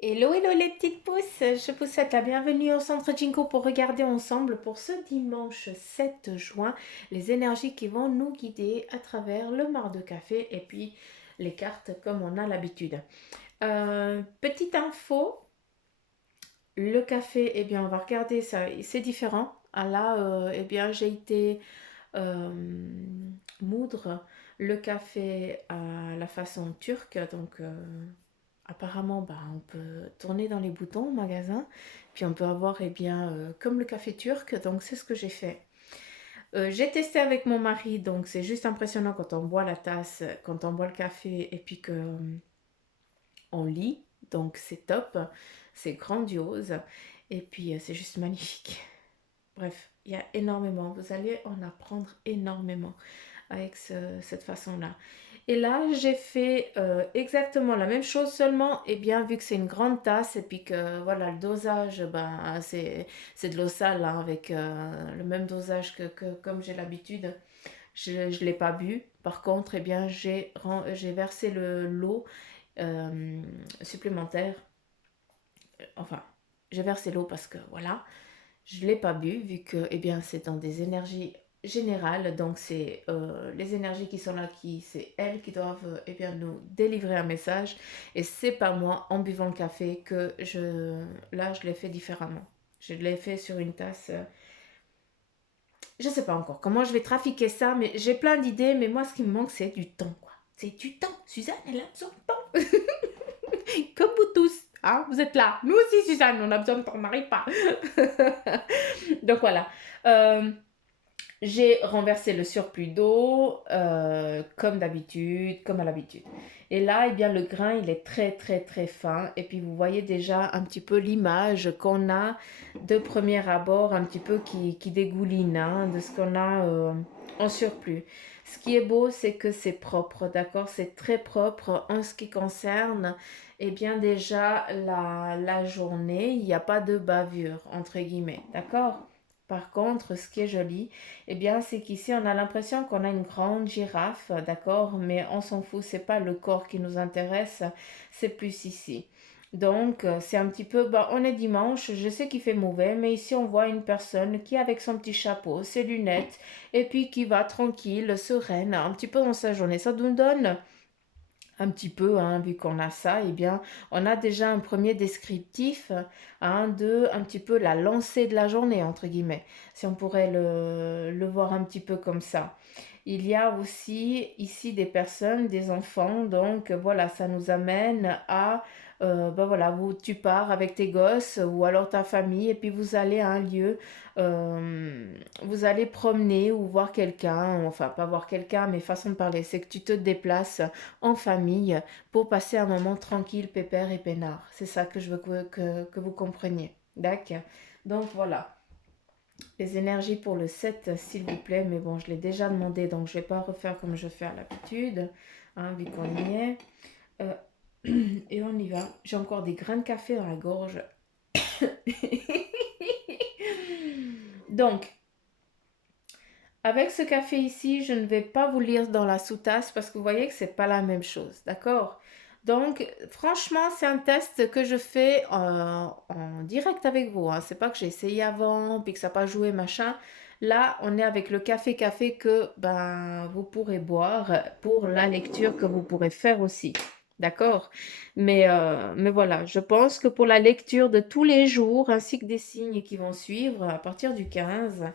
Hello, hello les petites pousses, je vous souhaite la bienvenue au Centre Jinko pour regarder ensemble pour ce dimanche 7 juin les énergies qui vont nous guider à travers le mar de café et puis les cartes comme on a l'habitude. Petite info, le café, eh bien on va regarder ça, c'est différent. Ah là, eh bien j'ai été euh, moudre le café à la façon turque, donc apparemment, bah, on peut tourner dans les boutons au magasin, puis on peut avoir, eh bien, comme le café turc, donc c'est ce que j'ai fait. J'ai testé avec mon mari, donc c'est juste impressionnant quand on boit la tasse, quand on boit le café et puis que on lit, donc c'est top, c'est grandiose, et puis c'est juste magnifique. Bref, il y a énormément, vous allez en apprendre énormément avec cette façon-là. Et là, j'ai fait exactement la même chose seulement, et bien vu que c'est une grande tasse et puis que voilà, le dosage, ben, c'est de l'eau sale hein, avec le même dosage que comme j'ai l'habitude, je ne l'ai pas bu. Par contre, eh bien, j'ai versé l'eau euh, supplémentaire. Enfin, j'ai versé l'eau parce que voilà, je ne l'ai pas bu vu que eh bien, c'est dans des énergies générales. Donc, c'est les énergies qui sont là, c'est elles qui doivent eh bien, nous délivrer un message. Et c'est pas moi, en buvant le café, là, je l'ai fait différemment. Je l'ai fait sur une tasse. Je ne sais pas encore comment je vais trafiquer ça, mais j'ai plein d'idées. Mais moi, ce qui me manque, c'est du temps, quoi. C'est du temps. Suzanne, elle a besoin de temps. Comme vous tous. Hein, vous êtes là. Nous aussi, Suzanne, on a besoin de temps. On n'arrive pas. Donc voilà. Euh, j'ai renversé le surplus d'eau comme d'habitude, comme à l'habitude. Et là, eh bien, le grain, il est très, très, très fin. Et puis, vous voyez déjà un petit peu l'image qu'on a de premier abord, un petit peu qui dégouline hein, de ce qu'on a en surplus. Ce qui est beau, c'est que c'est propre, d'accord? C'est très propre en ce qui concerne, eh bien, déjà, la journée, il n'y a pas de bavure, entre guillemets, d'accord? Par contre, ce qui est joli, eh bien, c'est qu'ici, on a l'impression qu'on a une grande girafe, d'accord, mais on s'en fout, c'est pas le corps qui nous intéresse, c'est plus ici. Donc, c'est un petit peu, bah, on est dimanche, je sais qu'il fait mauvais, mais ici, on voit une personne qui, avec son petit chapeau, ses lunettes, et puis qui va tranquille, sereine, un petit peu dans sa journée. Ça nous donne un petit peu, hein, vu qu'on a ça, eh bien, on a déjà un premier descriptif hein, de un petit peu la lancée de la journée, entre guillemets, si on pourrait le voir un petit peu comme ça. Il y a aussi ici des personnes, des enfants, donc voilà, ça nous amène à, ben voilà, tu pars avec tes gosses ou alors ta famille et puis vous allez à un lieu, vous allez promener ou voir quelqu'un, enfin pas voir quelqu'un, mais façon de parler, c'est que tu te déplaces en famille pour passer un moment tranquille, pépère et peinard. C'est ça que je veux que vous compreniez. D'accord. Donc voilà. Les énergies pour le 7, s'il vous plaît. Mais bon, je l'ai déjà demandé, donc je ne vais pas refaire comme je fais à l'habitude, hein, vu qu'on y est. Euh, et on y va. J'ai encore des grains de café dans la gorge. Donc, avec ce café ici, je ne vais pas vous lire dans la sous-tasse parce que vous voyez que c'est pas la même chose, d'accord? Donc, franchement, c'est un test que je fais en direct avec vous. Hein. C'est pas que j'ai essayé avant, puis que ça n'a pas joué, machin. Là, on est avec le café que ben, vous pourrez boire pour la lecture que vous pourrez faire aussi. D'accord? Mais voilà, je pense que pour la lecture de tous les jours, ainsi que des signes qui vont suivre à partir du 15,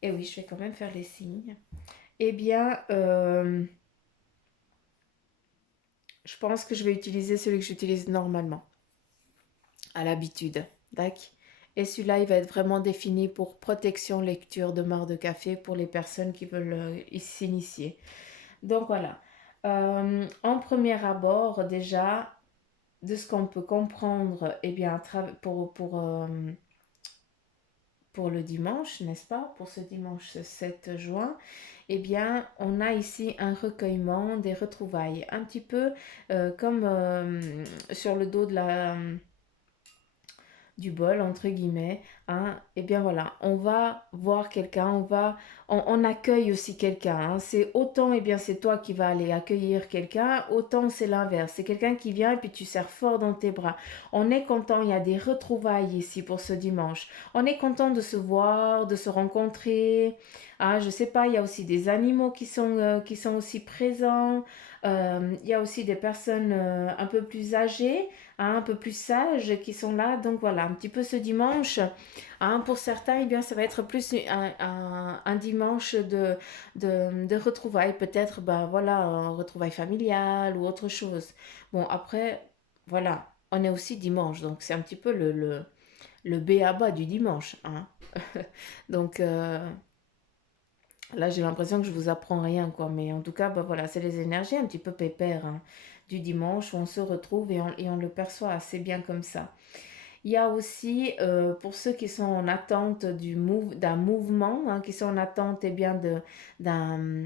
et oui, je vais quand même faire les signes. Eh bien, je pense que je vais utiliser celui que j'utilise normalement, à l'habitude. D'accord. Et celui-là, il va être vraiment défini pour protection lecture de marre de café pour les personnes qui veulent s'initier. Donc voilà. En premier abord, déjà, de ce qu'on peut comprendre, eh bien, pour le dimanche, n'est-ce pas? Pour ce dimanche 7 juin, eh bien, on a ici un recueillement des retrouvailles, un petit peu comme sur le dos du bol, entre guillemets, hein, et bien voilà, on va voir quelqu'un, on accueille aussi quelqu'un, hein. C'est autant, et bien c'est toi qui vas aller accueillir quelqu'un, autant c'est l'inverse. C'est quelqu'un qui vient et puis tu serres fort dans tes bras. On est content, il y a des retrouvailles ici pour ce dimanche. On est content de se voir, de se rencontrer. Ah, je sais pas, il y a aussi des animaux qui sont aussi présents. Il y a aussi des personnes un peu plus âgées, hein, un peu plus sages qui sont là. Donc voilà, un petit peu ce dimanche, hein, pour certains, eh bien, ça va être plus un dimanche de retrouvailles, peut-être, ben voilà, retrouvailles familiales ou autre chose. Bon, après, voilà, on est aussi dimanche, donc c'est un petit peu le b.a.-ba du dimanche, hein. Donc là, j'ai l'impression que je vous apprends rien, quoi. Mais en tout cas, bah voilà, c'est les énergies un petit peu pépères, hein, du dimanche où on se retrouve et on le perçoit assez bien comme ça. Il y a aussi, pour ceux qui sont en attente d'un mouvement, hein, qui sont en attente, eh bien, d'un,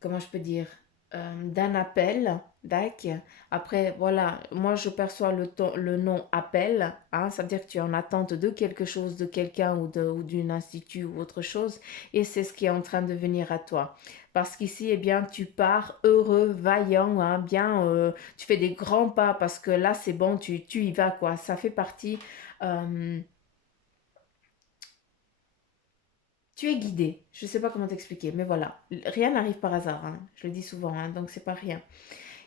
comment je peux dire, d'un appel, d'ac. Après, voilà, moi je perçois le nom appel, hein, ça veut dire que tu es en attente de quelque chose, de quelqu'un ou d'une institut ou autre chose, et c'est ce qui est en train de venir à toi. Parce qu'ici, eh bien, tu pars heureux, vaillant, hein, bien, tu fais des grands pas parce que là, c'est bon, tu y vas, quoi. Ça fait partie. euh, Tu es guidé. Je ne sais pas comment t'expliquer, mais voilà. Rien n'arrive par hasard, hein. Je le dis souvent, hein, donc c'est pas rien.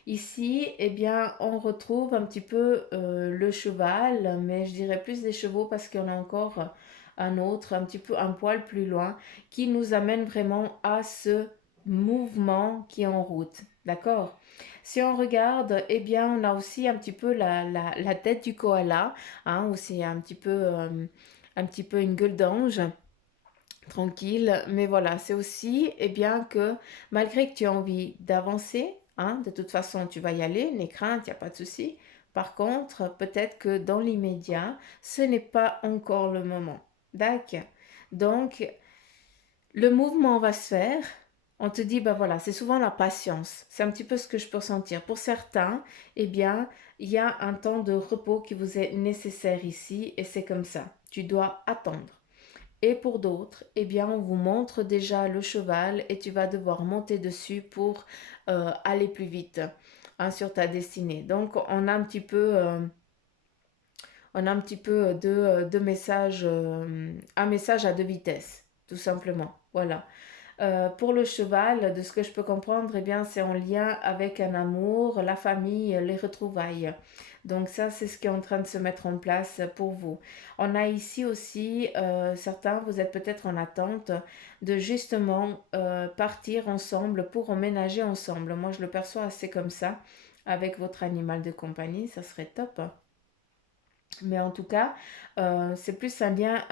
Ici, eh bien, on retrouve un petit peu le cheval, mais je dirais plus des chevaux parce qu'il y en a encore un autre, un petit peu un poil plus loin, qui nous amène vraiment à ce mouvement qui est en route. D'accord? Si on regarde, eh bien, on a aussi un petit peu la tête du koala, hein, où c'est un petit peu une gueule d'ange tranquille. Mais voilà, c'est aussi, eh bien, que malgré que tu as envie d'avancer, hein, de toute façon, tu vas y aller, n'aie crainte, il n'y a pas de souci. Par contre, peut-être que dans l'immédiat, ce n'est pas encore le moment. D'accord. Donc, le mouvement va se faire. On te dit, bah voilà, c'est souvent la patience. C'est un petit peu ce que je peux ressentir. Pour certains, eh bien, il y a un temps de repos qui vous est nécessaire ici et c'est comme ça. Tu dois attendre. Et pour d'autres, eh bien, on vous montre déjà le cheval et tu vas devoir monter dessus pour aller plus vite, hein, sur ta destinée. Donc, on a un petit peu de messages, un message à deux vitesses, tout simplement. Voilà. Pour le cheval, de ce que je peux comprendre, eh bien, c'est en lien avec un amour, la famille, les retrouvailles. Donc ça, c'est ce qui est en train de se mettre en place pour vous. On a ici aussi, certains, vous êtes peut-être en attente de justement partir ensemble pour emménager ensemble. Moi, je le perçois assez comme ça, avec votre animal de compagnie, ça serait top. Mais en tout cas, c'est plus un lien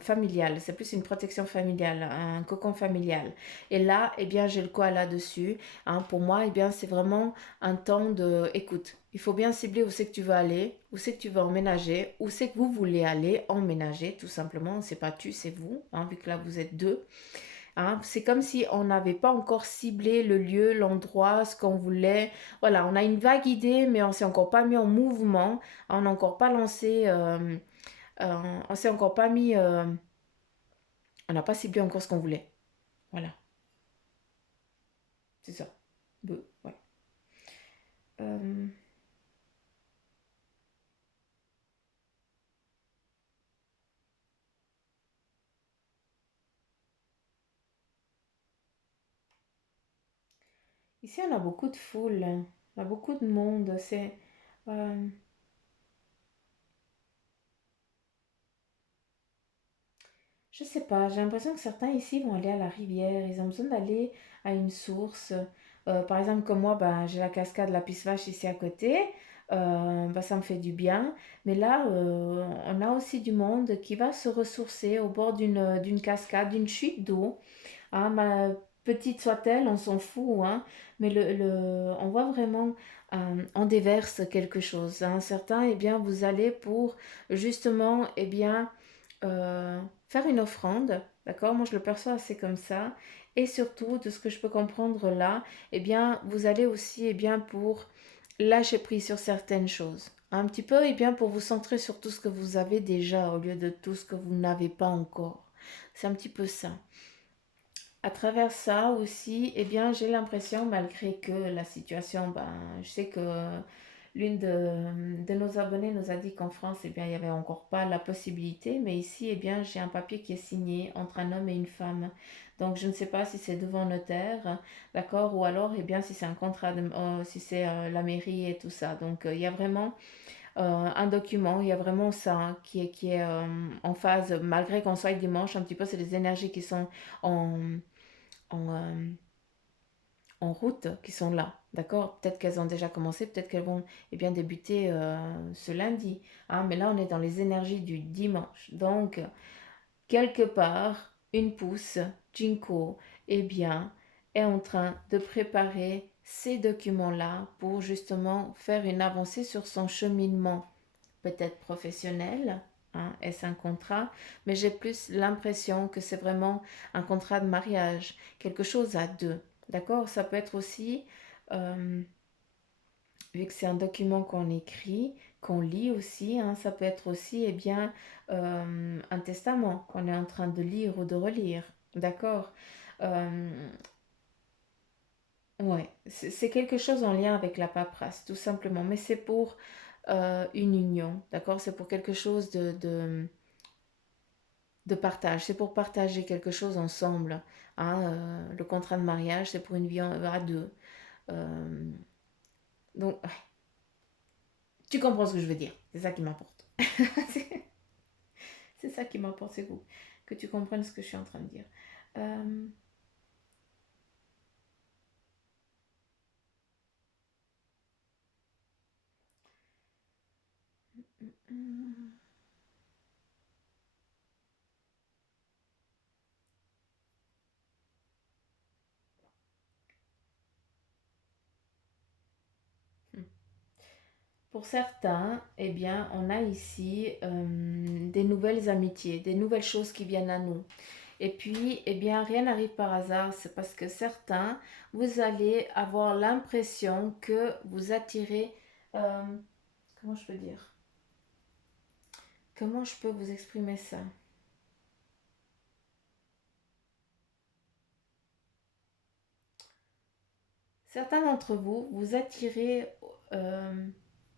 familial, c'est plus une protection familiale, un cocon familial. Et là, eh bien, j'ai le quoi là-dessus, hein. Pour moi, eh bien, c'est vraiment un temps de... Écoute, il faut bien cibler où c'est que tu vas aller, où c'est que tu vas emménager, où c'est que vous voulez aller emménager, tout simplement. C'est pas tu, c'est vous, hein, vu que là, vous êtes deux. Hein. C'est comme si on n'avait pas encore ciblé le lieu, l'endroit, ce qu'on voulait. Voilà, on a une vague idée, mais on s'est encore pas mis en mouvement. On n'a encore pas lancé, on s'est encore pas mis, on n'a pas ciblé encore ce qu'on voulait. Voilà, c'est ça. Ouais. Euh, Ici, on a beaucoup de foule, on a beaucoup de monde. Euh, je sais pas, j'ai l'impression que certains ici vont aller à la rivière. Ils ont besoin d'aller à une source. Par exemple, comme moi, bah, j'ai la cascade La Vache ici à côté. Bah, ça me fait du bien. Mais là, on a aussi du monde qui va se ressourcer au bord d'une cascade, d'une chute d'eau. Ah, petite soit-elle, on s'en fout, hein. Mais on voit vraiment, on déverse quelque chose, hein. Certains, eh bien, vous allez pour justement, eh bien, faire une offrande, d'accord? Moi, je le perçois assez comme ça. Et surtout, de ce que je peux comprendre là, eh bien, vous allez aussi, eh bien, pour lâcher prise sur certaines choses. Un petit peu, et bien pour vous centrer sur tout ce que vous avez déjà au lieu de tout ce que vous n'avez pas encore. C'est un petit peu ça. À travers ça aussi, eh bien, j'ai l'impression, malgré que la situation, ben, je sais que l'une de nos abonnés nous a dit qu'en France, eh bien, il n'y avait encore pas la possibilité, mais ici, eh bien, j'ai un papier qui est signé entre un homme et une femme. Donc, je ne sais pas si c'est devant notaire, d'accord, ou alors, eh bien, si c'est un contrat, si c'est la mairie et tout ça. Donc, il y a vraiment un document, il y a vraiment ça hein, qui est en phase, malgré qu'on soit dimanche, un petit peu, c'est les énergies qui sont en en, en route qui sont là. D'accord. Peut-être qu'elles ont déjà commencé, peut-être qu'elles vont eh bien, débuter ce lundi. Hein, mais là, on est dans les énergies du dimanche. Donc, quelque part, une pousse, Jinko, eh bien, est en train de préparer ces documents-là pour justement faire une avancée sur son cheminement, peut-être professionnel. Hein, est-ce un contrat? Mais j'ai plus l'impression que c'est vraiment un contrat de mariage, quelque chose à deux. D'accord. Ça peut être aussi, euh, vu que c'est un document qu'on écrit, qu'on lit aussi, hein, ça peut être aussi eh bien, un testament qu'on est en train de lire ou de relire. D'accord. Euh, ouais, c'est quelque chose en lien avec la paperasse, tout simplement. Mais c'est pour une union, d'accord. C'est pour quelque chose de partage. C'est pour partager quelque chose ensemble. Hein, le contrat de mariage, c'est pour une vie à deux. Euh, donc, tu comprends ce que je veux dire. C'est ça qui m'importe. c'est c'est ça qui m'importe, c'est que tu comprennes ce que je suis en train de dire. Euh, pour certains, eh bien, on a ici des nouvelles amitiés, des nouvelles choses qui viennent à nous. Et puis, eh bien, rien n'arrive par hasard. C'est parce que certains, vous allez avoir l'impression que vous attirez. euh, comment je peux dire? Comment je peux vous exprimer ça? Certains d'entre vous, vous attirez. euh,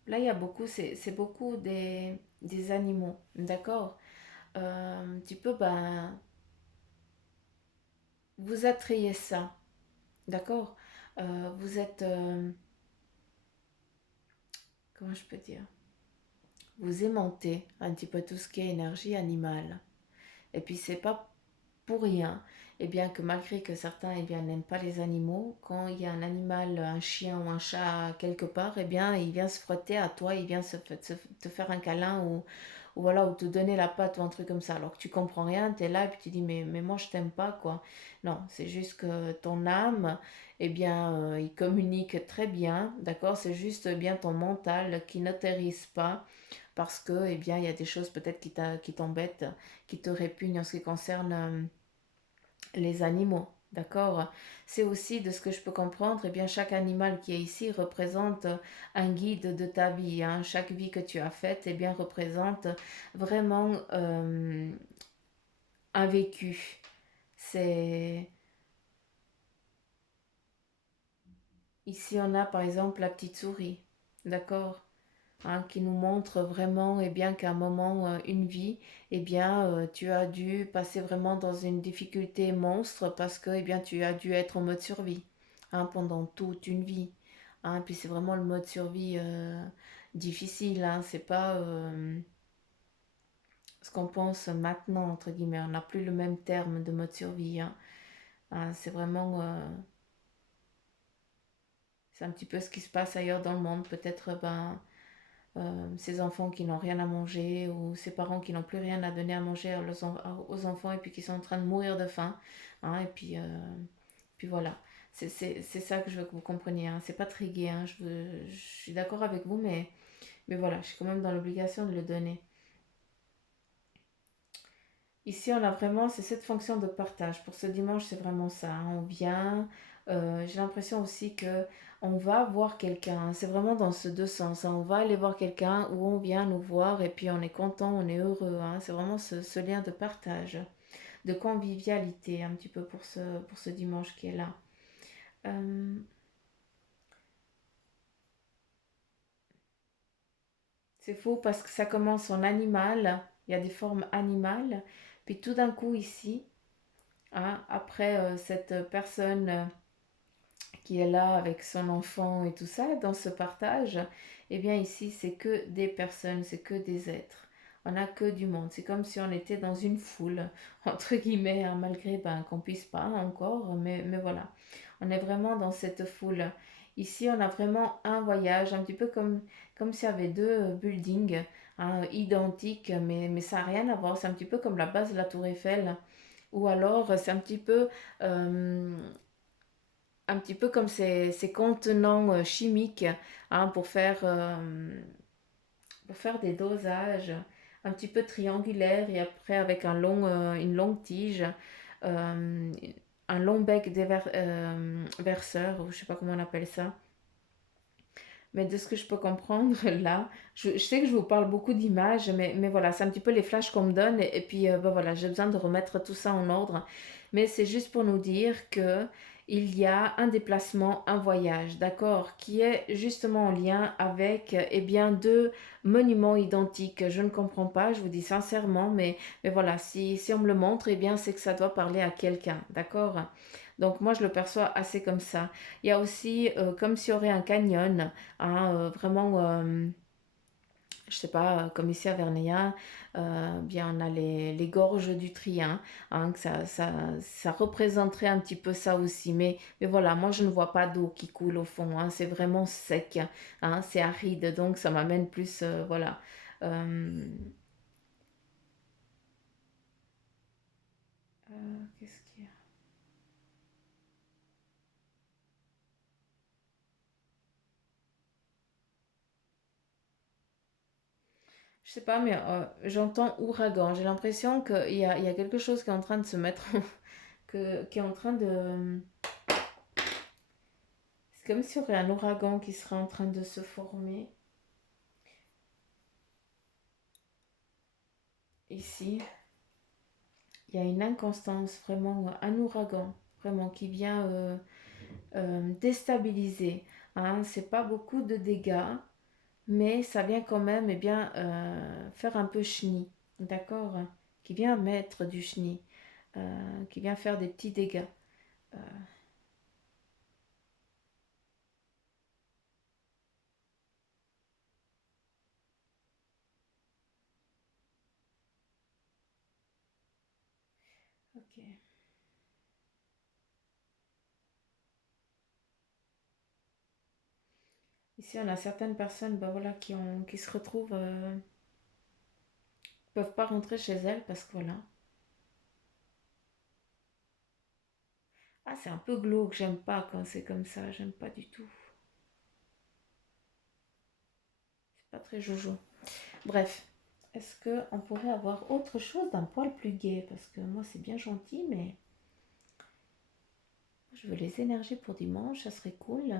là, il y a beaucoup, c'est beaucoup des animaux, d'accord? Un petit peu, ben, vous attrayez ça, d'accord? Vous êtes. Comment je peux dire? Vous aimantez un petit peu tout ce qui est énergie animale. Et puis, c'est pas pour rien, eh bien que malgré que certains eh bien, n'aiment pas les animaux, quand il y a un animal, un chien ou un chat quelque part, eh bien il vient se frotter à toi, il vient te faire un câlin ou voilà, ou te donner la patte ou un truc comme ça. Alors que tu comprends rien, tu es là et puis tu dis mais moi je t'aime pas quoi. Non, c'est juste que ton âme, eh bien il communique très bien, d'accord? C'est juste eh bien ton mental qui n'autorise pas parce que eh bien il y a des choses peut-être qui t'embêtent, qui te répugnent en ce qui concerne les animaux. D'accord. C'est aussi de ce que je peux comprendre, eh bien chaque animal qui est ici représente un guide de ta vie. Hein. Chaque vie que tu as faite, eh bien représente vraiment un vécu. C'est ici on a par exemple la petite souris, d'accord, hein, qui nous montre vraiment eh bien qu'à un moment, une vie, eh bien tu as dû passer vraiment dans une difficulté monstre parce que eh bien tu as dû être en mode survie hein, pendant toute une vie. Hein, puis c'est vraiment le mode survie difficile, hein, c'est pas ce qu'on pense maintenant, entre guillemets, on n'a plus le même terme de mode survie. Hein. Hein, c'est vraiment, c'est un petit peu ce qui se passe ailleurs dans le monde, peut-être ben, ces enfants qui n'ont rien à manger ou ces parents qui n'ont plus rien à donner à manger aux enfants et puis qui sont en train de mourir de faim. Hein, et puis voilà. C'est ça que je veux que vous compreniez. Hein. C'est pas très gai. Hein. Je suis d'accord avec vous, mais voilà, je suis quand même dans l'obligation de le donner. Ici, on a vraiment, c'est cette fonction de partage. Pour ce dimanche, c'est vraiment ça. Hein. On vient, J'ai l'impression aussi que on va voir quelqu'un. C'est vraiment dans ce deux sens, hein. On va aller voir quelqu'un ou on vient nous voir et puis on est content, on est heureux, hein. C'est vraiment ce lien de partage, de convivialité un petit peu pour ce dimanche qui est là. Euh, c'est fou parce que ça commence en animal, il y a des formes animales, puis tout d'un coup ici, hein, après cette personne qui est là avec son enfant et tout ça, dans ce partage, eh bien ici, c'est que des personnes, c'est que des êtres. On n'a que du monde. C'est comme si on était dans une foule, entre guillemets, hein, malgré ben, qu'on puisse pas encore, mais voilà. On est vraiment dans cette foule. Ici, on a vraiment un voyage, un petit peu comme s'il y avait deux buildings hein, identiques, mais ça n'a rien à voir. C'est un petit peu comme la base de la Tour Eiffel. Ou alors, c'est euh, un petit peu comme ces contenants chimiques hein, pour faire des dosages un petit peu triangulaires et après avec une longue tige, euh, un long bec verseur, ou je sais pas comment on appelle ça. Mais de ce que je peux comprendre là, je sais que je vous parle beaucoup d'images, mais voilà, c'est un petit peu les flashs qu'on me donne. Et puis, ben voilà, j'ai besoin de remettre tout ça en ordre. Mais c'est juste pour nous dire que il y a un déplacement, un voyage, d'accord, qui est justement en lien avec, eh bien, deux monuments identiques. Je ne comprends pas, je vous dis sincèrement, mais voilà, si on me le montre, eh bien, c'est que ça doit parler à quelqu'un, d'accord? Donc moi, je le perçois assez comme ça. Il y a aussi comme s'il y aurait un canyon, hein, vraiment, je sais pas, comme ici à Vernéa, bien on a les gorges du Trien, hein, que ça représenterait un petit peu ça aussi. Mais voilà, moi je ne vois pas d'eau qui coule au fond, hein, c'est vraiment sec, hein, c'est aride, donc ça m'amène plus, voilà. Euh, Qu'est-ce qu'il y a? Je sais pas, mais j'entends ouragan. J'ai l'impression il y a quelque chose qui est en train de se mettre, qui est en train de. C'est comme s'il y aurait un ouragan qui serait en train de se former ici. Il y a une inconstance, vraiment, un ouragan, vraiment, qui vient déstabiliser. Hein. C'est pas beaucoup de dégâts, mais ça vient quand même eh bien, faire un peu chenille, d'accord? Qui vient mettre du chenille, qui vient faire des petits dégâts. Euh, ok. Ici, on a certaines personnes ben voilà, qui se retrouvent, peuvent pas rentrer chez elles parce que voilà. Ah, c'est un peu glauque, j'aime pas quand c'est comme ça, j'aime pas du tout. C'est pas très jojo. Bref, est-ce que on pourrait avoir autre chose d'un poil plus gai? Parce que moi, c'est bien gentil, mais je veux les énergies pour dimanche, ça serait cool.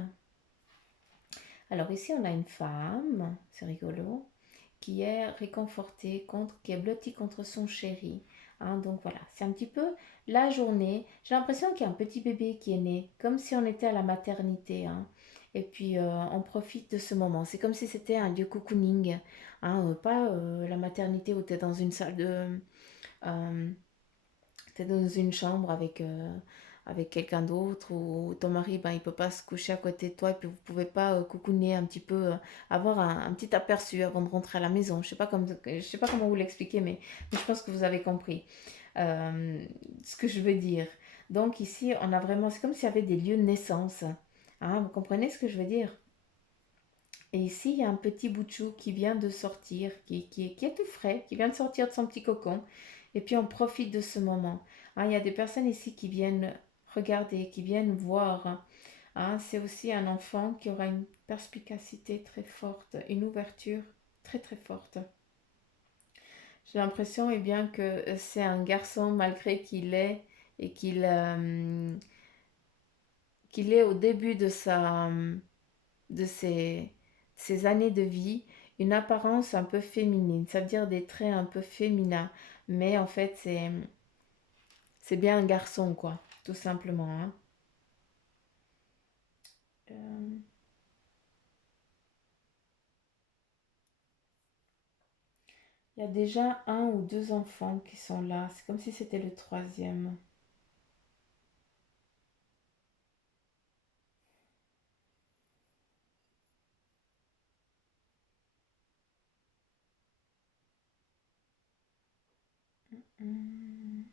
Alors ici, on a une femme, c'est rigolo, qui est réconfortée contre, qui est blottie contre son chéri. Hein, donc voilà, c'est un petit peu la journée. J'ai l'impression qu'il y a un petit bébé qui est né, comme si on était à la maternité. Hein. Et puis on profite de ce moment. C'est comme si c'était un lieu cocooning. Hein, pas la maternité où tu es dans une salle de. euh, T'es dans une chambre avec quelqu'un d'autre ou ton mari, ben, il peut pas se coucher à côté de toi et puis vous pouvez pas coucouner un petit peu, avoir un petit aperçu avant de rentrer à la maison. Je sais pas comment vous l'expliquer, mais je pense que vous avez compris euh, ce que je veux dire. Donc ici, on a vraiment, c'est comme s'il y avait des lieux de naissance. Hein, vous comprenez ce que je veux dire? Et ici, il y a un petit bout de chou qui vient de sortir, qui est tout frais, qui vient de sortir de son petit cocon. Et puis on profite de ce moment. Hein, il y a des personnes ici qui viennent regarder, qui viennent voir. Hein, c'est aussi un enfant qui aura une perspicacité très forte, une ouverture très très forte. J'ai l'impression eh bien, que c'est un garçon malgré qu'il est et qu'il est au début de ses années de vie, une apparence un peu féminine. Ça veut dire des traits un peu féminins. Mais en fait, c'est bien un garçon, quoi, tout simplement, hein. Euh, Il y a déjà un ou deux enfants qui sont là. C'est comme si c'était le troisième. Hmm,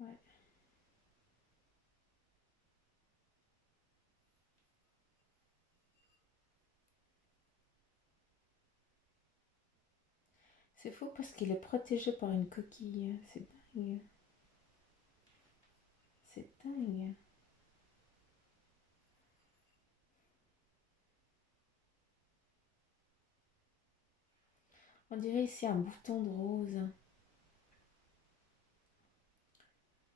ouais. C'est fou parce qu'il est protégé par une coquille. C'est dingue. C'est dingue. On dirait ici un bouton de rose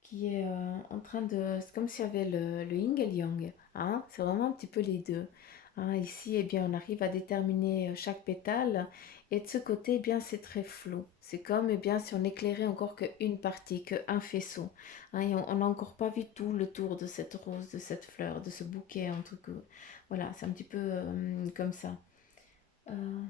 qui est en train de... C'est comme s'il y avait le yin et le yang, hein? C'est vraiment un petit peu les deux, hein. Ici, eh bien, on arrive à déterminer chaque pétale. Et de ce côté, eh bien, c'est très flou. C'est comme eh bien, si on éclairait encore qu'une partie, qu'un faisceau, hein. Et on n'a encore pas vu tout le tour de cette rose, de cette fleur, de ce bouquet, en tout cas. Voilà, c'est un petit peu comme ça. Euh,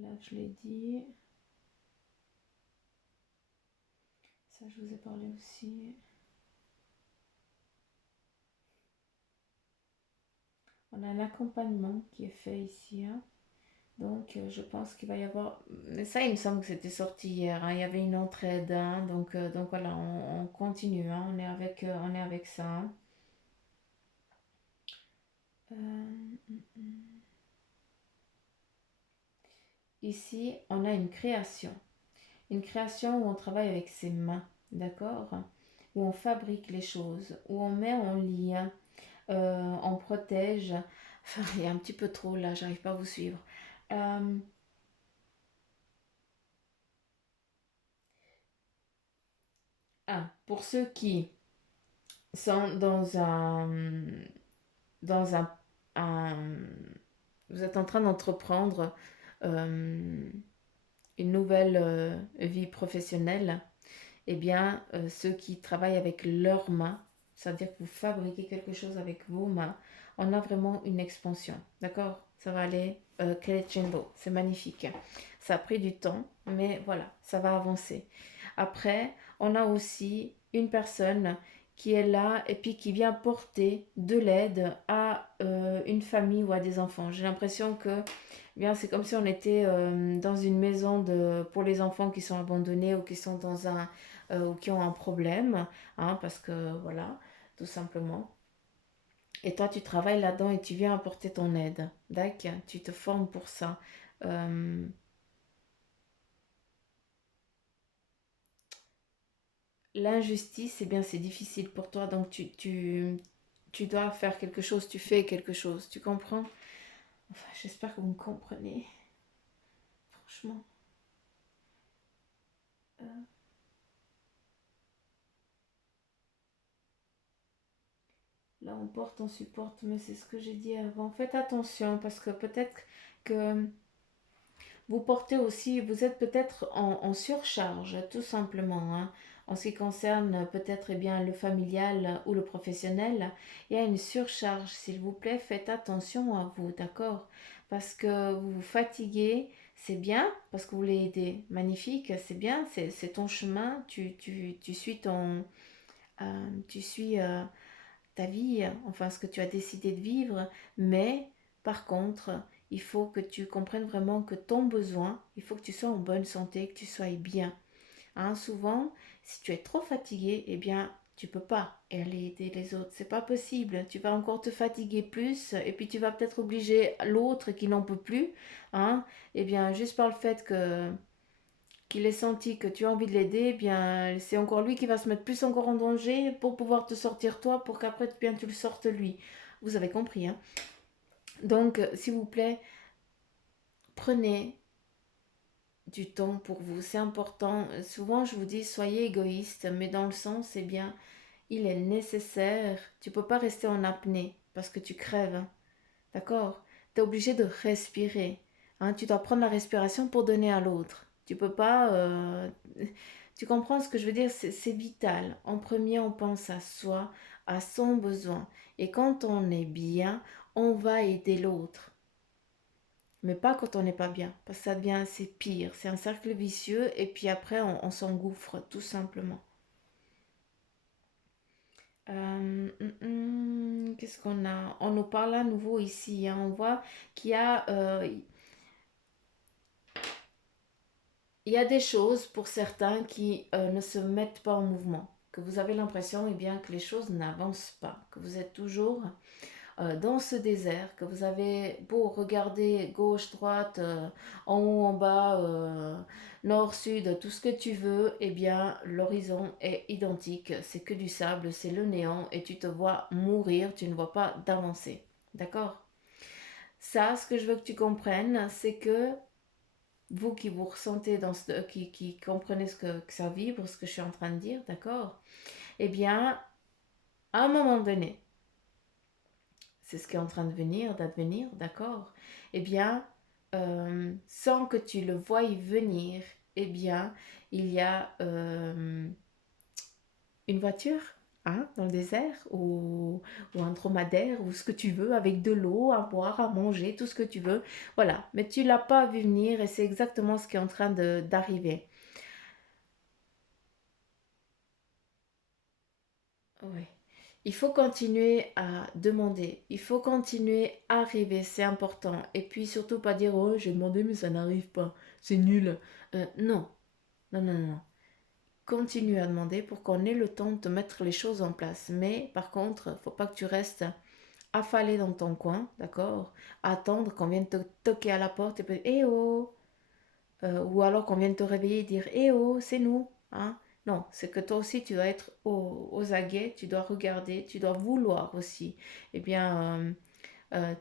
Là, je l'ai dit. Ça, je vous ai parlé aussi. On a un accompagnement qui est fait ici, hein. Donc, je pense qu'il va y avoir... Mais ça, il me semble que c'était sorti hier, hein. Il y avait une entraide, hein. Donc voilà, on continue, hein. On est avec ça, hein. Ici, on a une création. Une création où on travaille avec ses mains, d'accord? Où on fabrique les choses, où on met en lien, on protège. Enfin, il y a un petit peu trop là, j'arrive pas à vous suivre. Euh, pour ceux qui sont dans un- vous êtes en train d'entreprendre euh, une nouvelle vie professionnelle, eh bien, ceux qui travaillent avec leurs mains, c'est-à-dire que vous fabriquez quelque chose avec vos mains, on a vraiment une expansion. D'accord? Ça va aller crescendo. C'est magnifique. Ça a pris du temps, mais voilà, ça va avancer. Après, on a aussi une personne qui est là et puis qui vient porter de l'aide à une famille ou à des enfants. J'ai l'impression que bien, c'est comme si on était dans une maison pour les enfants qui sont abandonnés ou qui sont ou qui ont un problème, hein, parce que voilà, tout simplement. Et toi, tu travailles là-dedans et tu viens apporter ton aide. D'accord? Tu te formes pour ça. Euh, L'injustice, eh bien, c'est difficile pour toi, donc tu dois faire quelque chose, tu fais quelque chose, tu comprends? Enfin, j'espère que vous me comprenez, franchement. Euh, Là, on porte, on supporte, mais c'est ce que j'ai dit avant. Faites attention parce que peut-être que vous portez aussi, vous êtes peut-être en surcharge, tout simplement, hein. En ce qui concerne peut-être eh bien le familial ou le professionnel, il y a une surcharge. S'il vous plaît, faites attention à vous, d'accord? Parce que vous vous fatiguez, c'est bien, parce que vous voulez aider. Magnifique, c'est bien, c'est ton chemin, tu suis tu suis ta vie, enfin ce que tu as décidé de vivre, mais par contre, il faut que tu comprennes vraiment que ton besoin, il faut que tu sois en bonne santé, que tu sois bien, hein. Souvent, si tu es trop fatigué, eh bien, tu peux pas aller aider les autres, c'est pas possible. Tu vas encore te fatiguer plus, et puis tu vas peut-être obliger l'autre qui n'en peut plus, hein. Eh bien, juste par le fait que qu'il ait senti que tu as envie de l'aider, eh bien, c'est encore lui qui va se mettre plus encore en danger pour pouvoir te sortir toi, pour qu'après bien tu le sortes lui. Vous avez compris, hein? Donc, s'il vous plaît, prenez du temps pour vous. C'est important. Souvent, je vous dis, soyez égoïste, mais dans le sens, eh bien, il est nécessaire. Tu peux pas rester en apnée parce que tu crèves, hein. D'accord? Tu es obligé de respirer, hein. Tu dois prendre la respiration pour donner à l'autre. Tu peux pas. Tu comprends ce que je veux dire? C'est vital. En premier, on pense à soi, à son besoin. Et quand on est bien, on va aider l'autre. Mais pas quand on n'est pas bien, parce que ça devient c'est pire. C'est un cercle vicieux et puis après on s'engouffre tout simplement. Qu'est-ce qu'on a? On nous parle à nouveau ici, hein. On voit qu'il y a, il y a des choses pour certains qui ne se mettent pas en mouvement. Que vous avez l'impression eh bien, que les choses n'avancent pas, que vous êtes toujours dans ce désert, que vous avez beau regarder gauche, droite, en haut, en bas, nord, sud, tout ce que tu veux, eh bien l'horizon est identique, c'est que du sable, c'est le néant et tu te vois mourir, tu ne vois pas d'avancer. D'accord? Ça, ce que je veux que tu comprennes, c'est que vous qui vous ressentez dans ce, qui comprenez que ça vibre, ce que je suis en train de dire, d'accord? Eh bien, à un moment donné, c'est ce qui est en train de venir, d'advenir, d'accord? Eh bien, sans que tu le voies venir, eh bien, il y a une voiture, hein, dans le désert, ou un dromadaire, ou ce que tu veux, avec de l'eau, à boire, à manger, tout ce que tu veux. Voilà, mais tu l'as pas vu venir et c'est exactement ce qui est en train d'arriver. Ouais. Il faut continuer à demander, il faut continuer à rêver, c'est important. Et puis surtout pas dire oh j'ai demandé mais ça n'arrive pas, c'est nul. Non, non, non, non. Continue à demander pour qu'on ait le temps de te mettre les choses en place. Mais par contre, faut pas que tu restes affalé dans ton coin, d'accord? Attendre qu'on vienne te toquer à la porte et puis eh oh, ou alors qu'on vienne te réveiller et dire eh oh, c'est nous, hein? Non, c'est que toi aussi tu dois être aux aguets, tu dois regarder, tu dois vouloir aussi. Eh bien,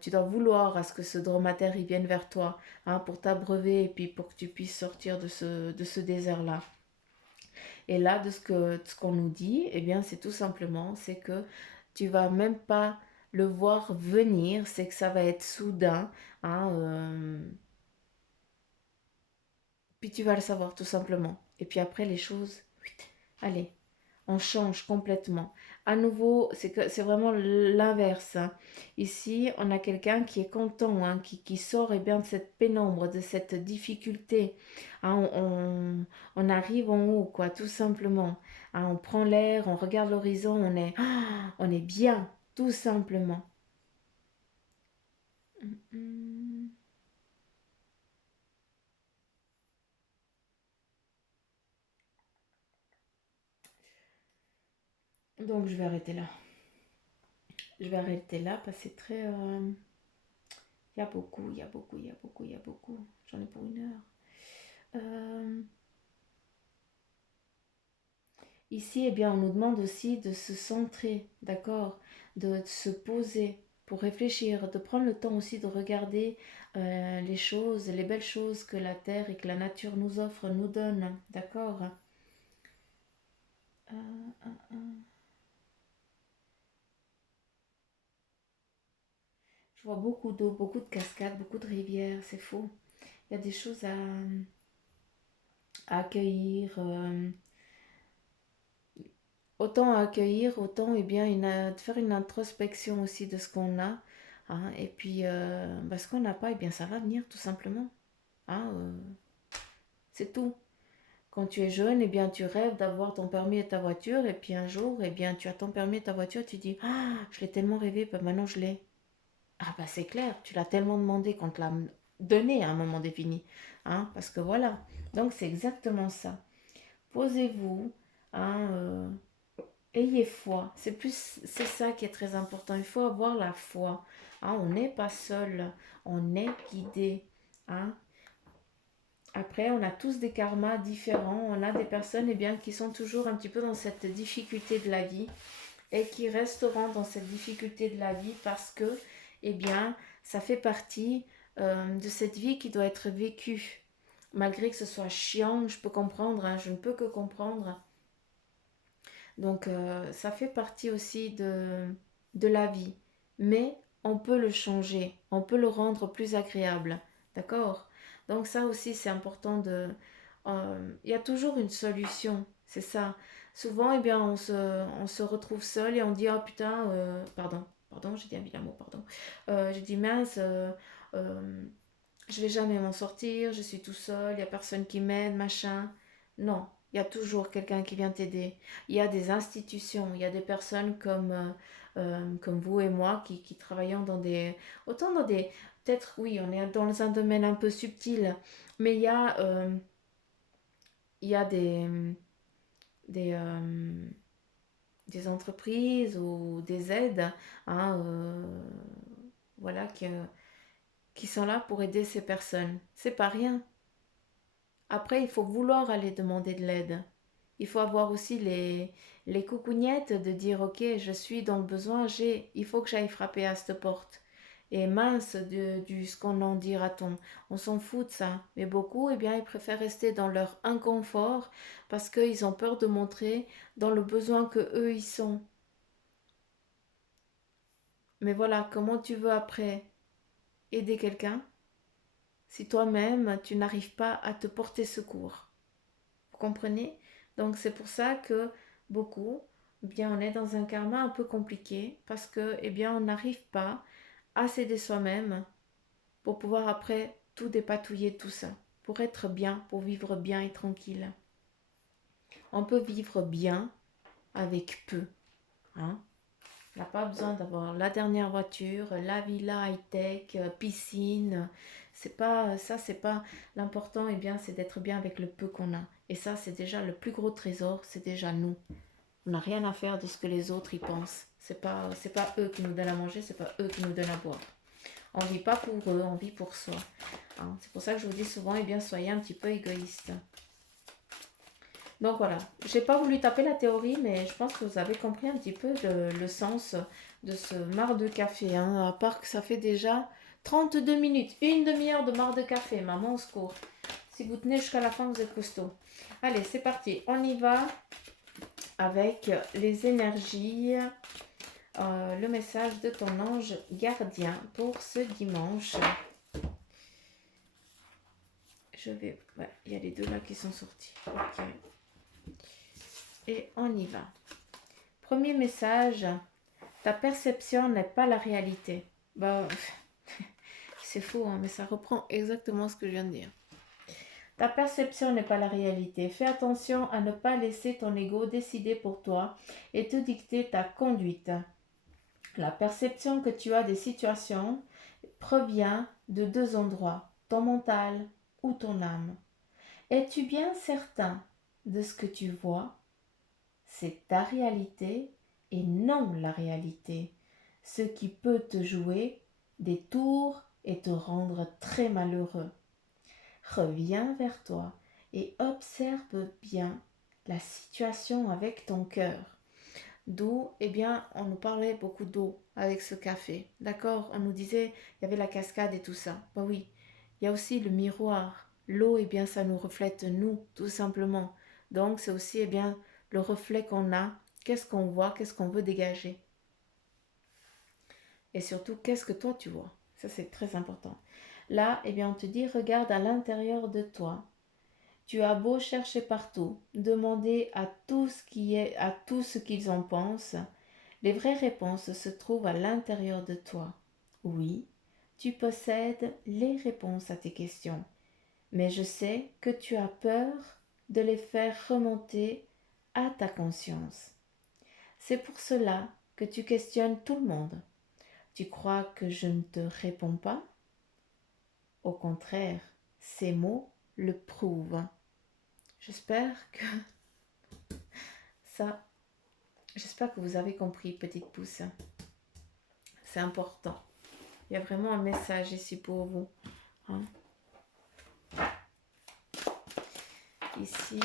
tu dois vouloir à ce que ce dromadaire il vienne vers toi, hein, pour t'abreuver et puis pour que tu puisses sortir de ce désert-là. Et là, de ce qu'on nous dit, eh bien, c'est tout simplement, c'est que tu vas même pas le voir venir, c'est que ça va être soudain, hein, puis tu vas le savoir tout simplement. Et puis après, les choses, allez, on change complètement. À nouveau, c'est que c'est vraiment l'inverse, hein. Ici, on a quelqu'un qui est content, hein, qui sort eh bien, de cette pénombre, de cette difficulté, hein. On arrive en haut, quoi, tout simplement, hein. On prend l'air, on regarde l'horizon, on est bien, tout simplement. Mm. Donc, je vais arrêter là. Je vais arrêter là parce que c'est très... il y a beaucoup, il y a beaucoup, il y a beaucoup, il y a beaucoup. J'en ai pour une heure. Euh, Ici, eh bien, on nous demande aussi de se centrer, d'accord, de se poser pour réfléchir, de prendre le temps aussi de regarder les choses, les belles choses que la terre et que la nature nous offre, nous donne, d'accord. Euh, euh, euh. Je vois beaucoup d'eau, beaucoup de cascades, beaucoup de rivières, c'est faux. Il y a des choses à accueillir. Autant à accueillir, autant eh bien, de faire une introspection aussi de ce qu'on a, hein. Et puis, ce qu'on n'a pas, eh bien, ça va venir tout simplement, hein, c'est tout. Quand tu es jeune, eh bien, tu rêves d'avoir ton permis et ta voiture, et puis un jour, eh bien, tu as ton permis et ta voiture, tu dis, ah, je l'ai tellement rêvé, ben maintenant je l'ai. Ah bah c'est clair, tu l'as tellement demandé qu'on te l'a donné à un moment défini, hein, parce que voilà. Donc c'est exactement ça. Posez-vous, hein, ayez foi. C'est ça qui est très important. Il faut avoir la foi, hein. On n'est pas seul, on est guidé, hein. Après, on a tous des karmas différents. On a des personnes eh bien, qui sont toujours un petit peu dans cette difficulté de la vie et qui resteront dans cette difficulté de la vie parce que eh bien, ça fait partie de cette vie qui doit être vécue. Malgré que ce soit chiant, je peux comprendre, hein, je ne peux que comprendre. Donc, ça fait partie aussi de la vie. Mais on peut le changer, on peut le rendre plus agréable. D'accord? Donc, ça aussi, c'est important de... Il y a toujours une solution, c'est ça. Souvent, eh bien, on se retrouve seul et on dit, oh putain, pardon, j'ai dit un vilain mot, pardon. J'ai dit, mince, euh, je vais jamais m'en sortir, je suis tout seul, il n'y a personne qui m'aide, machin. Non, il y a toujours quelqu'un qui vient t'aider. Il y a des institutions, il y a des personnes comme vous et moi qui travaillons dans des... Autant dans des... Peut-être, oui, on est dans un domaine un peu subtil, mais il y a des, euh, des entreprises ou des aides, hein, voilà, qui sont là pour aider ces personnes. C'est pas rien. Après, il faut vouloir aller demander de l'aide. Il faut avoir aussi les coucougnettes de dire, ok, je suis dans le besoin, il faut que j'aille frapper à cette porte. Et mince ce qu'on en dira-t-on. On s'en fout de ça. Mais beaucoup, eh bien, ils préfèrent rester dans leur inconfort parce qu'ils ont peur de montrer dans le besoin que eux ils sont. Mais voilà, comment tu veux après aider quelqu'un si toi-même tu n'arrives pas à te porter secours? Vous comprenez? Donc c'est pour ça que beaucoup, eh bien, on est dans un karma un peu compliqué parce que, eh bien, on n'arrive pas à s'aider soi-même pour pouvoir après tout dépatouiller tout ça, pour être bien, pour vivre bien et tranquille. On peut vivre bien avec peu, hein. On n'a pas besoin d'avoir la dernière voiture, la villa high-tech, piscine. C'est pas ça, c'est pas l'important. Eh bien, c'est d'être bien avec le peu qu'on a. Et ça, c'est déjà le plus gros trésor. C'est déjà nous. On n'a rien à faire de ce que les autres y pensent. C'est pas eux qui nous donnent à manger, c'est pas eux qui nous donnent à boire. On vit pas pour eux, on vit pour soi. Hein. C'est pour ça que je vous dis souvent, eh bien, soyez un petit peu égoïste. Donc voilà, j'ai pas voulu taper la théorie, mais je pense que vous avez compris un petit peu le sens de ce marc de café. Hein, à part que ça fait déjà 32 minutes, une demi-heure de marc de café, maman au secours. Si vous tenez jusqu'à la fin, vous êtes costaud. Allez, c'est parti, on y va avec les énergies, le message de ton ange gardien pour ce dimanche. Je vais... Ouais, il y a les deux là qui sont sortis. Ok. Et on y va. Premier message, ta perception n'est pas la réalité. Bah, c'est faux, hein, mais ça reprend exactement ce que je viens de dire. Ta perception n'est pas la réalité. Fais attention à ne pas laisser ton ego décider pour toi et te dicter ta conduite. La perception que tu as des situations provient de deux endroits, ton mental ou ton âme. Es-tu bien certain de ce que tu vois? C'est ta réalité et non la réalité, ce qui peut te jouer des tours et te rendre très malheureux. Reviens vers toi et observe bien la situation avec ton cœur. D'où, eh bien, on nous parlait beaucoup d'eau avec ce café. D'accord? On nous disait, il y avait la cascade et tout ça. Ben oui, il y a aussi le miroir. L'eau, eh bien, ça nous reflète nous, tout simplement. Donc, c'est aussi, eh bien, le reflet qu'on a. Qu'est-ce qu'on voit? Qu'est-ce qu'on veut dégager? Et surtout, qu'est-ce que toi, tu vois? Ça, c'est très important. Là, eh bien, on te dit, regarde à l'intérieur de toi. Tu as beau chercher partout, demander à tout ce qui est, à tout ce qu'ils en pensent, les vraies réponses se trouvent à l'intérieur de toi. Oui, tu possèdes les réponses à tes questions, mais je sais que tu as peur de les faire remonter à ta conscience. C'est pour cela que tu questionnes tout le monde. Tu crois que je ne te réponds pas? Au contraire, ces mots le prouvent. J'espère que ça, j'espère que vous avez compris, petite pouce. C'est important. Il y a vraiment un message ici pour vous. Hein? Ici,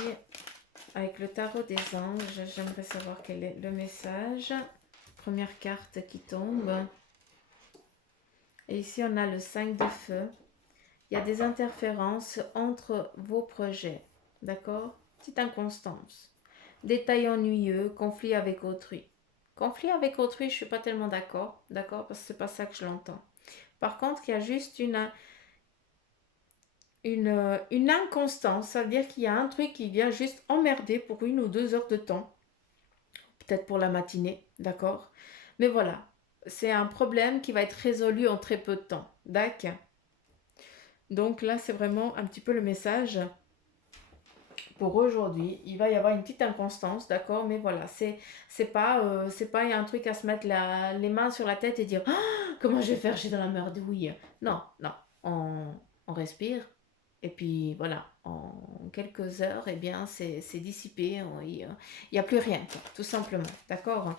avec le tarot des anges, j'aimerais savoir quel est le message. Première carte qui tombe. Et ici, on a le 5 de feu. Il y a des interférences entre vos projets. D'accord? Petite inconstance. Détails ennuyeux, conflit avec autrui. Conflit avec autrui, je ne suis pas tellement d'accord. D'accord? Parce que c'est pas ça que je l'entends. Par contre, il y a juste une inconstance. Ça veut dire qu'il y a un truc qui vient juste emmerder pour 1 ou 2 heures de temps. Peut-être pour la matinée. D'accord? Mais voilà. C'est un problème qui va être résolu en très peu de temps. D'accord? Donc là, c'est vraiment un petit peu le message pour aujourd'hui. Il va y avoir une petite inconstance, d'accord, mais voilà, c'est pas un truc à se mettre les mains sur la tête et dire ah, comment je vais faire, j'ai dans la merdouille. Non, non, on respire et puis voilà, en quelques heures, eh bien, c'est dissipé, il n'y a plus rien, tout simplement, d'accord.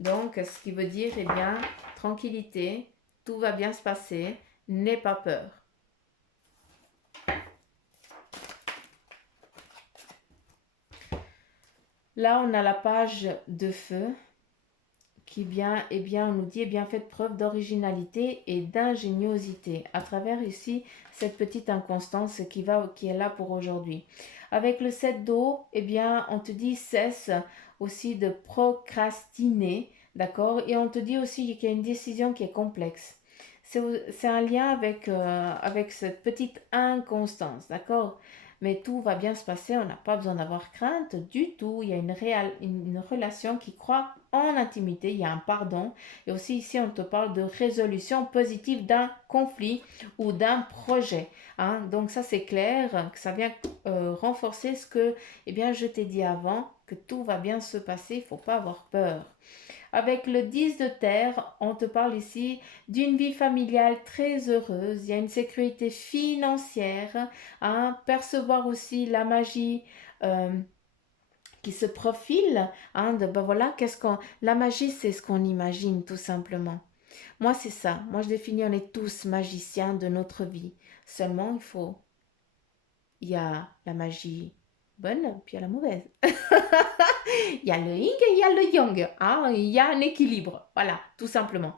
Donc, ce qui veut dire, eh bien, tranquillité, tout va bien se passer, n'aie pas peur. Là, on a la page de feu qui vient, eh bien, on nous dit, eh bien, faites preuve d'originalité et d'ingéniosité à travers ici cette petite inconstance qui est là pour aujourd'hui. Avec le 7 d'eau, eh bien, on te dit cesse aussi de procrastiner, d'accord? Et on te dit aussi qu'il y a une décision qui est complexe. C'est un lien avec cette petite inconstance, d'accord? Mais tout va bien se passer, on n'a pas besoin d'avoir crainte du tout. Il y a une relation qui croit en intimité, il y a un pardon. Et aussi ici, on te parle de résolution positive d'un conflit ou d'un projet. Hein. Donc ça, c'est clair, que ça vient renforcer ce que eh bien, je t'ai dit avant, que tout va bien se passer, il ne faut pas avoir peur. Avec le 10 de terre, on te parle ici d'une vie familiale très heureuse. Il y a une sécurité financière, hein, percevoir aussi la magie qui se profile. Hein, ben voilà, la magie, c'est ce qu'on imagine tout simplement. Moi, c'est ça. Moi, je définis, on est tous magiciens de notre vie. Seulement, il y a la magie bonne, puis il y a la mauvaise. Il y a le yin et il y a le yang. Hein? Il y a un équilibre. Voilà, tout simplement.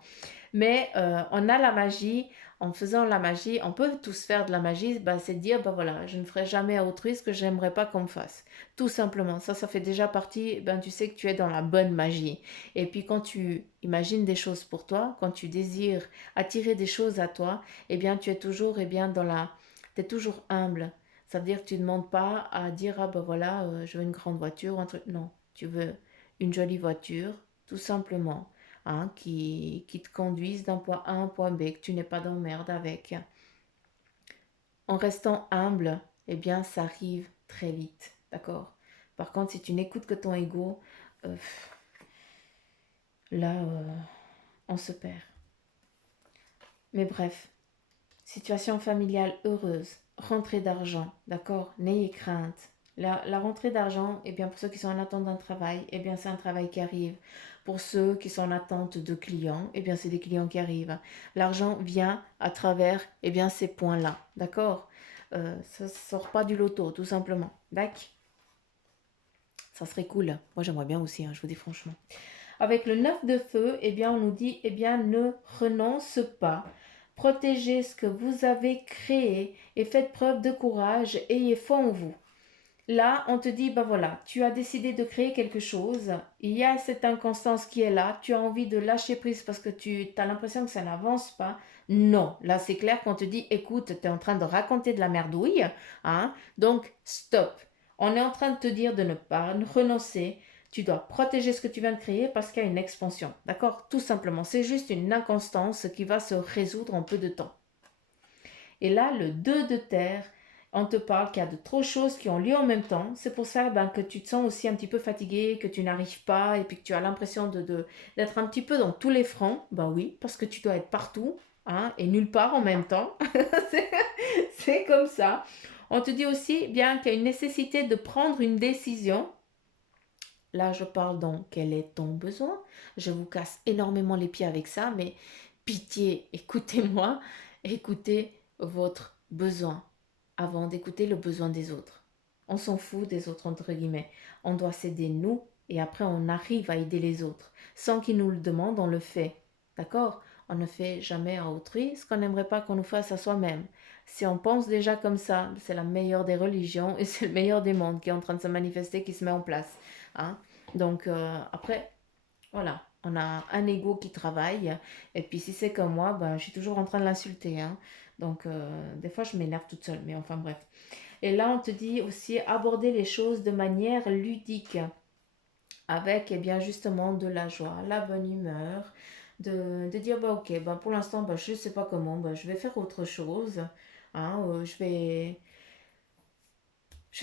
Mais on a la magie. En faisant la magie, on peut tous faire de la magie. Bah, c'est de dire, bah voilà, je ne ferai jamais à autrui ce que j'aimerais pas qu'on me fasse. Tout simplement. Ça fait déjà partie. Ben, tu sais que tu es dans la bonne magie. Et puis quand tu imagines des choses pour toi, quand tu désires attirer des choses à toi, eh bien, tu es toujours, eh bien, t'es toujours humble. Ça veut dire que tu ne demandes pas à dire, ah ben voilà, je veux une grande voiture ou un truc. Non, tu veux une jolie voiture, tout simplement, hein, qui te conduise d'un point A à un point B, que tu n'es pas d'emmerde avec. En restant humble, eh bien, ça arrive très vite, d'accord? Par contre, si tu n'écoutes que ton ego, euh, là, on se perd. Mais bref, situation familiale heureuse, rentrée d'argent, d'accord? N'ayez crainte. La rentrée d'argent, eh bien, pour ceux qui sont en attente d'un travail, eh bien, c'est un travail qui arrive. Pour ceux qui sont en attente de clients, eh bien, c'est des clients qui arrivent. L'argent vient à travers, eh bien, ces points-là, d'accord? Ça ne sort pas du loto, tout simplement. D'accord? Ça serait cool. Moi, j'aimerais bien aussi, hein, je vous dis franchement. Avec le 9 de feu, eh bien, on nous dit, eh bien, ne renonce pas. Protégez ce que vous avez créé et faites preuve de courage, ayez foi en vous. Là, on te dit, ben voilà, tu as décidé de créer quelque chose, il y a cette inconstance qui est là, tu as envie de lâcher prise parce que tu as l'impression que ça n'avance pas. Non, là c'est clair qu'on te dit, écoute, tu es en train de raconter de la merdouille, hein, donc stop. On est en train de te dire de ne pas renoncer, tu dois protéger ce que tu viens de créer parce qu'il y a une expansion, d'accord? Tout simplement, c'est juste une inconstance qui va se résoudre en peu de temps. Et là, le 2 de terre, on te parle qu'il y a de trop de choses qui ont lieu en même temps. C'est pour ça que tu te sens aussi un petit peu fatigué, que tu n'arrives pas et puis que tu as l'impression d'être un petit peu dans tous les fronts. Ben oui, parce que tu dois être partout, hein, et nulle part en même temps. c'est comme ça. On te dit aussi bien qu'il y a une nécessité de prendre une décision. Là, je parle donc quel est ton besoin. Je vous casse énormément les pieds avec ça, mais pitié, écoutez-moi, écoutez votre besoin avant d'écouter le besoin des autres. On s'en fout des autres, entre guillemets. On doit s'aider nous et après on arrive à aider les autres. Sans qu'ils nous le demandent, on le fait. D'accord? on ne fait jamais à autrui ce qu'on n'aimerait pas qu'on nous fasse à soi-même. Si on pense déjà comme ça, c'est la meilleure des religions et c'est le meilleur des mondes qui est en train de se manifester, qui se met en place. Hein. Donc après, voilà, on a un ego qui travaille. Et puis si c'est comme moi, ben, je suis toujours en train de l'insulter. Hein. Donc des fois, je m'énerve toute seule. Mais enfin bref. Et là, on te dit aussi aborder les choses de manière ludique, avec eh bien, justement de la joie, la bonne humeur, de dire bah, ok, bah, pour l'instant, bah, je ne sais pas comment, bah, je vais faire autre chose. Hein, je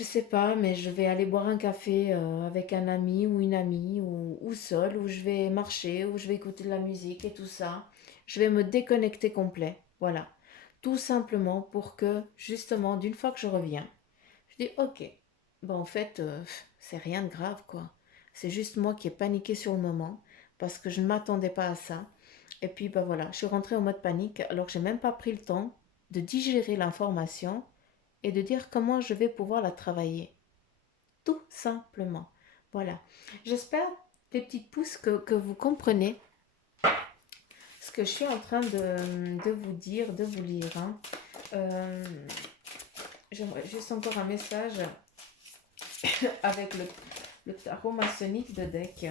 sais pas, mais je vais aller boire un café avec un ami ou une amie ou seul, ou je vais marcher, ou je vais écouter de la musique et tout ça. Je vais me déconnecter complet. Voilà. Tout simplement pour que, justement, d'une fois que je reviens, je dis ok, ben en fait, c'est rien de grave quoi. C'est juste moi qui ai paniqué sur le moment parce que je ne m'attendais pas à ça. Et puis ben voilà, je suis rentrée en mode panique alors que j'ai même pas pris le temps de digérer l'information et de dire comment je vais pouvoir la travailler. Tout simplement. Voilà. J'espère, les petites pousses, que vous comprenez ce que je suis en train de vous dire, de vous lire. Hein. Euh, J'aimerais juste encore un message avec le tarot maçonnique de deck.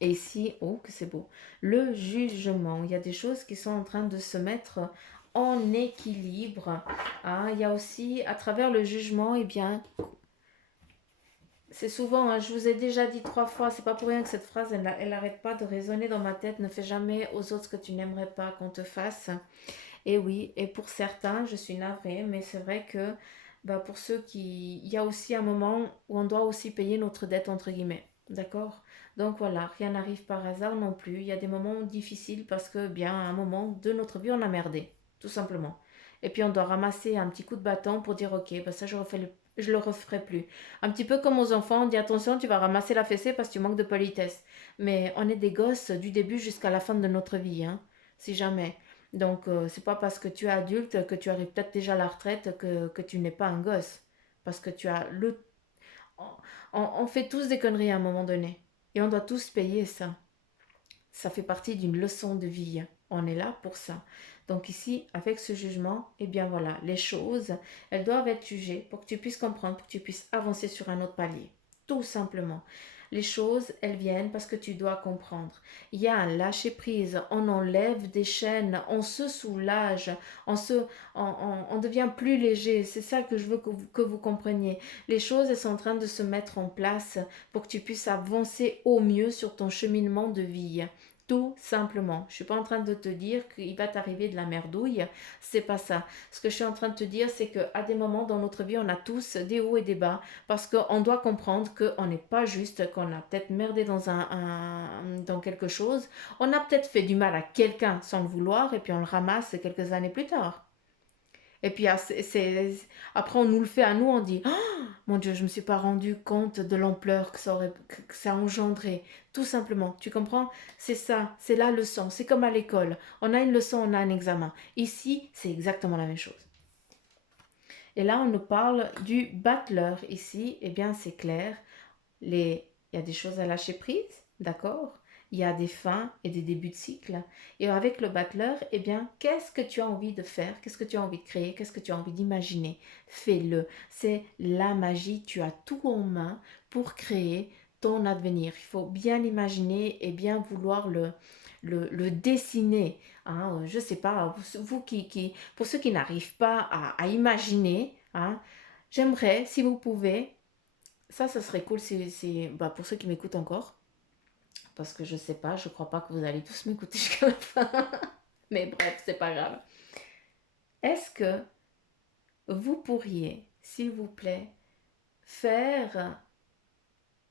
Et ici, oh que c'est beau, le jugement. Il y a des choses qui sont en train de se mettre en équilibre. Hein. Il y a aussi, à travers le jugement, eh bien, c'est souvent, hein, je vous ai déjà dit 3 fois, c'est pas pour rien que cette phrase, elle n'arrête pas de résonner dans ma tête. Ne fais jamais aux autres ce que tu n'aimerais pas qu'on te fasse. Et oui, et pour certains, je suis navrée, mais c'est vrai que bah, pour ceux qui... Il y a aussi un moment où on doit aussi payer notre dette, entre guillemets. D'accord. Donc voilà, rien n'arrive par hasard non plus. Il y a des moments difficiles parce que, bien, à un moment de notre vie, on a merdé, tout simplement. Et puis on doit ramasser un petit coup de bâton pour dire, ok, bah ça je le referai plus. Un petit peu comme aux enfants, on dit attention, tu vas ramasser la fessée parce que tu manques de politesse. Mais on est des gosses du début jusqu'à la fin de notre vie, hein, si jamais. Donc, c'est pas parce que tu es adulte que tu arrives peut-être déjà à la retraite que tu n'es pas un gosse. Parce que tu as le... On fait tous des conneries à un moment donné. Et on doit tous payer ça. Ça fait partie d'une leçon de vie. On est là pour ça. Donc ici, avec ce jugement, eh bien voilà, les choses, elles doivent être jugées pour que tu puisses comprendre, pour que tu puisses avancer sur un autre palier. Tout simplement. Les choses, elles viennent parce que tu dois comprendre. Il y a un lâcher-prise, on enlève des chaînes, on se soulage, on devient plus léger. C'est ça que je veux que vous compreniez. Les choses, elles sont en train de se mettre en place pour que tu puisses avancer au mieux sur ton cheminement de vie. Tout simplement. Je ne suis pas en train de te dire qu'il va t'arriver de la merdouille. C'est pas ça. Ce que je suis en train de te dire, c'est qu'à des moments dans notre vie, on a tous des hauts et des bas. Parce qu'on doit comprendre qu'on n'est pas juste, qu'on a peut-être merdé dans quelque chose. On a peut-être fait du mal à quelqu'un sans le vouloir et puis on le ramasse quelques années plus tard. Et puis après, on nous le fait à nous, on dit oh, mon Dieu, je ne me suis pas rendu compte de l'ampleur que ça a engendré. Tout simplement, tu comprends. C'est ça, c'est la leçon. C'est comme à l'école. On a une leçon, on a un examen. Ici, c'est exactement la même chose. Et là, on nous parle du battleur. Ici, eh bien, c'est clair. Il y a des choses à lâcher prise, d'accord. Il y a des fins et des débuts de cycle. Et avec le battleur, eh bien, qu'est-ce que tu as envie de faire? Qu'est-ce que tu as envie de créer? Qu'est-ce que tu as envie d'imaginer? Fais-le. C'est la magie. Tu as tout en main pour créer ton avenir. Il faut bien l'imaginer et bien vouloir le dessiner. Hein. Je ne sais pas, vous pour ceux qui n'arrivent pas à imaginer, hein, j'aimerais, si vous pouvez, ça serait cool bah, pour ceux qui m'écoutent encore. Parce que je sais pas, je crois pas que vous allez tous m'écouter jusqu'à la fin. Mais bref, c'est pas grave. Est-ce que vous pourriez, s'il vous plaît, faire...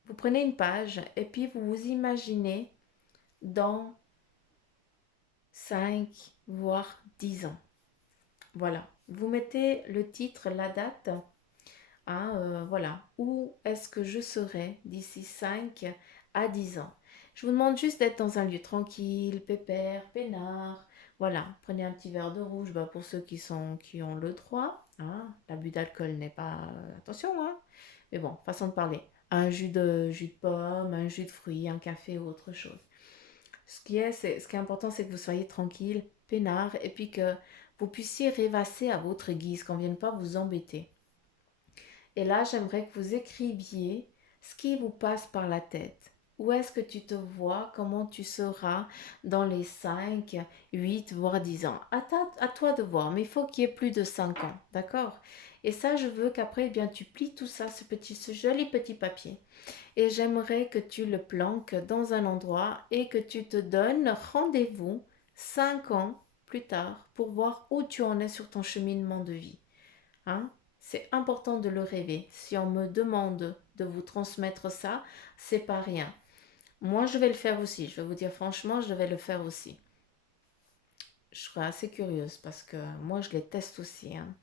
Vous prenez une page et puis vous vous imaginez dans 5 voire 10 ans. Voilà. Vous mettez le titre, la date. Hein, voilà. Où est-ce que je serai d'ici 5 à 10 ans? Je vous demande juste d'être dans un lieu tranquille, pépère, peinard. Voilà, prenez un petit verre de rouge bah, pour ceux qui ont le droit. Hein. L'abus d'alcool n'est pas... attention, hein. Mais bon, façon de parler. Un jus de pomme, un jus de fruits, un café ou autre chose. Ce qui est important, c'est que vous soyez tranquille, peinard, et puis que vous puissiez rêvasser à votre guise, qu'on ne vienne pas vous embêter. Et là, j'aimerais que vous écriviez ce qui vous passe par la tête. Où est-ce que tu te vois? Comment tu seras dans les 5, 8, voire 10 ans? À toi de voir, mais il faut qu'il y ait plus de 5 ans, d'accord? Et ça, je veux qu'après, eh bien, tu plies tout ça, ce joli petit papier. Et j'aimerais que tu le planques dans un endroit et que tu te donnes rendez-vous 5 ans plus tard pour voir où tu en es sur ton cheminement de vie. Hein? C'est important de le rêver. Si on me demande de vous transmettre ça, c'est pas rien. Moi, je vais le faire aussi. Je vais vous dire franchement, je vais le faire aussi. Je serai assez curieuse parce que moi, je les teste aussi. Hein.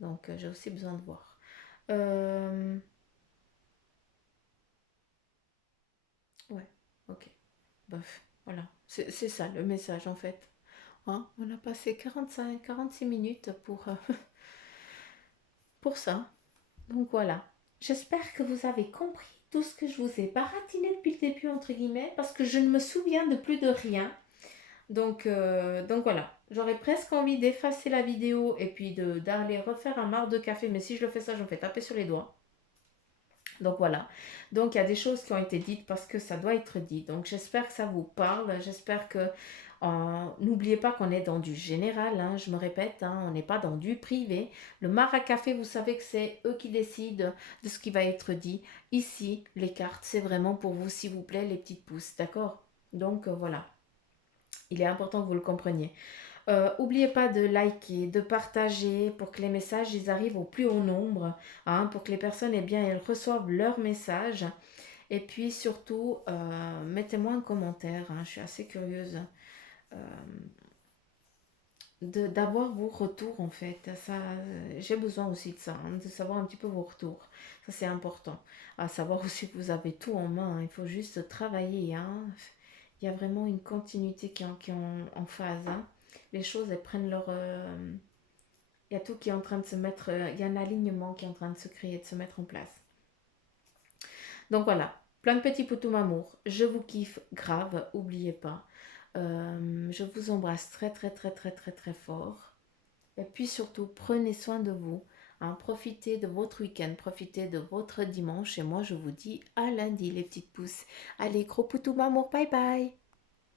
Donc, j'ai aussi besoin de voir. Euh, Ouais, ok. Bof, voilà. C'est ça le message en fait. Hein, on a passé 46 minutes pour ça. Donc voilà. J'espère que vous avez compris tout ce que je vous ai baratiné depuis le début, entre guillemets, parce que je ne me souviens de plus de rien. Donc voilà. J'aurais presque envie d'effacer la vidéo et puis d'aller refaire un marc de café, mais si je le fais ça, je me fais taper sur les doigts. Donc voilà. Donc il y a des choses qui ont été dites parce que ça doit être dit. Donc j'espère que ça vous parle. J'espère que n'oubliez pas qu'on est dans du général. Hein, je me répète, hein, on n'est pas dans du privé. Le mar à café, vous savez que c'est eux qui décident de ce qui va être dit. Ici, les cartes, c'est vraiment pour vous, s'il vous plaît, les petites pousses. D'accord? Donc voilà. Il est important que vous le compreniez. Oubliez pas de liker, de partager pour que les messages ils arrivent au plus haut nombre, hein, pour que les personnes eh bien, elles reçoivent leurs messages. Et puis surtout, mettez-moi un commentaire, hein, je suis assez curieuse euh, d'avoir vos retours en fait. Ça, j'ai besoin aussi de ça, hein, de savoir un petit peu vos retours. Ça c'est important. À savoir aussi que vous avez tout en main, hein, il faut juste travailler. Hein. Il y a vraiment une continuité qui est en phase. Hein. Les choses, elles prennent leur... il y a tout qui est en train de se mettre... il y a un alignement qui est en train de se créer, de se mettre en place. Donc voilà, plein de petits poutous amour. Je vous kiffe grave, oubliez pas. Je vous embrasse très très très très très très fort. Et puis surtout, prenez soin de vous. Hein, profitez de votre week-end, profitez de votre dimanche. Et moi, je vous dis à lundi, les petites pousses. Allez, gros poutou amour, bye bye.